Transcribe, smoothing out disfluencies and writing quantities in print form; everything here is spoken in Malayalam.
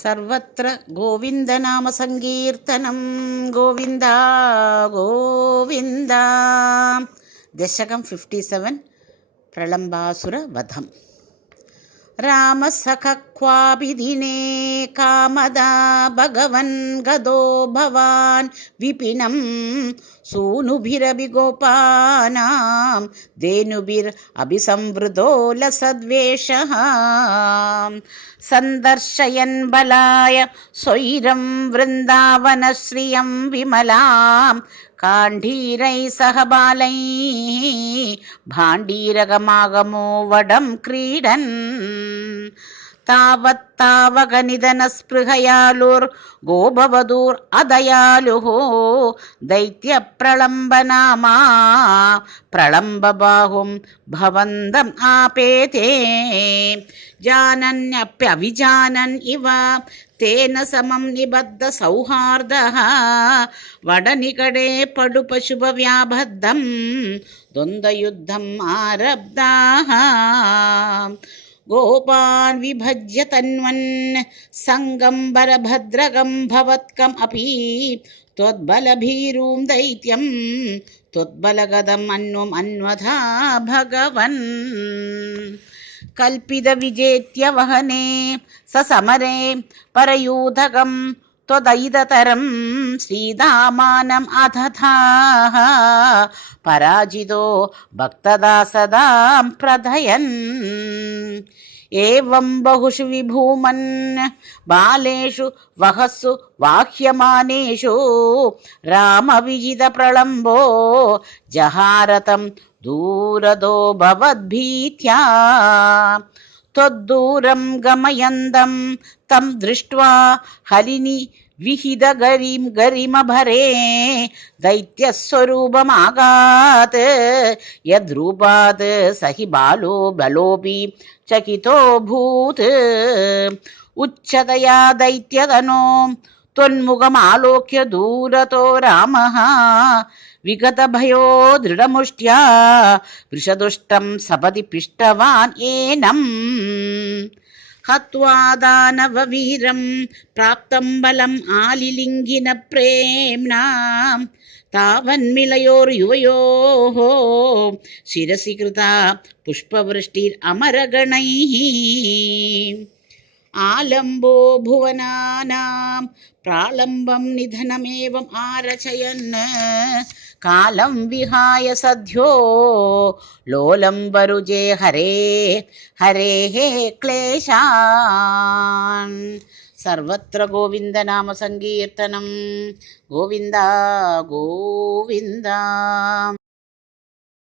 സർവത്ര ഗോവിന്ദനാമസങ്കീർത്തനം. ഗോവിന്ദ ഗോവിന്ദ. ദശകം 57. പ്രളംബാസുര വധം. രാമസഖക്വാപി ദിനേ കാമദാ ഭഗവൻ ഗതോ ഭവാൻ വിപിനം സൂനുഭിരപി ഗോപാനാം ധേനുഭിർ അഭിസംവൃതോ ലസദ്വേഷഃ സന്ദർശയൻ ബലായ സ്വൈരം വൃന്ദാവനശ്രിയം വിമലാം കാണ്ഡീരൈ സഹ ബാലൈ ഭാണ്ഡീരകമാഗമോ വടം ക്രീഡൻ താവത്താവഗനിധനസ്പൃഹയാലുർ ഗോപവധൂർ അദയാലുഹോ ദൈത്യപ്രളംബനാമാ പ്രളംബബാഹും ഭവന്തം ആപേതേ ജാനന്യപ്യവിജാനൻ ഇവ തേന സമം നിബദ്ധ സൗഹാർദ്ദഃ വടനികടേ പടുപശുഭവ്യാബദ്ധം ദ്വന്ദ്വയുദ്ധം ആരബ്ധാഃ ഗോപാൻ വിഭജ്യ തന്വൻ സംഗംബരഭദ്രകം ഭവത്കം അപി ത്വദ്ബലഭീരൂം ദൈത്യം ത്വദ്ബലഗതം അന്വം അന്വഥാ ഭഗവൻ കൽപ്പിത വിജേത്യ വഹനേ സസമരേ പരയൂഥകം ത്വദൈതതരം ശ്രീദാമാനം അധഥാഃ പരാജിതോ ഭക്തദാസദാം പ്രഥയൻ ഏവം ബഹുഷു വിഭൂമൻ ബാലേഷു വഹസ്സു വാഹ്യമാനേഷു രാമവിജിത പ്രളംബോ ജഹാരതം ദൂരദോ ഭവദ്ഭീത്യാ ത്വദ്ദൂരം ഗമയന്തം തം ദൃഷ്ട്വാ ഹരിണി വിഹിത ഗരിമഭരേ ദൈത്യസ്വരൂപമാഗാത് യദ്രൂപാത് സഹി ബാലോ ബലോപി ചകിതോഭൂത് ഉച്ചതയാ ദൈത്യതനോ ത്വന്മുഖമാലോക്യ ദൂരതോ രാമഃ വിഗതഭയോ ദൃഢമുഷ്ട്യാ വൃഷദുഷ്ടം സപതി പിഷ്ടവാൻ ഏനം ഹത്വാ ദാനവവീരം പ്രാപ്തം ബലം ആലിലിംഗിന പ്രേംനാ താവന്മിളയോർയുവയോഃ ശിരസി കൃതാ പുഷ്പവൃഷ്ടിർ അമരഗണൈഃ ആലംബോ ഭുവനാനാം പ്രാളംബം നിധനമേവം ആരചയൻ കാലം വിഹായ സദ്യോ ലോലംബരുജേ ഹരേ ഹരേഃ ക്ലേശാൻ. സർവത്ര ഗോവിന്ദനാമസങ്കീർത്തനം. ഗോവിന്ദ ഗോവിന്ദ.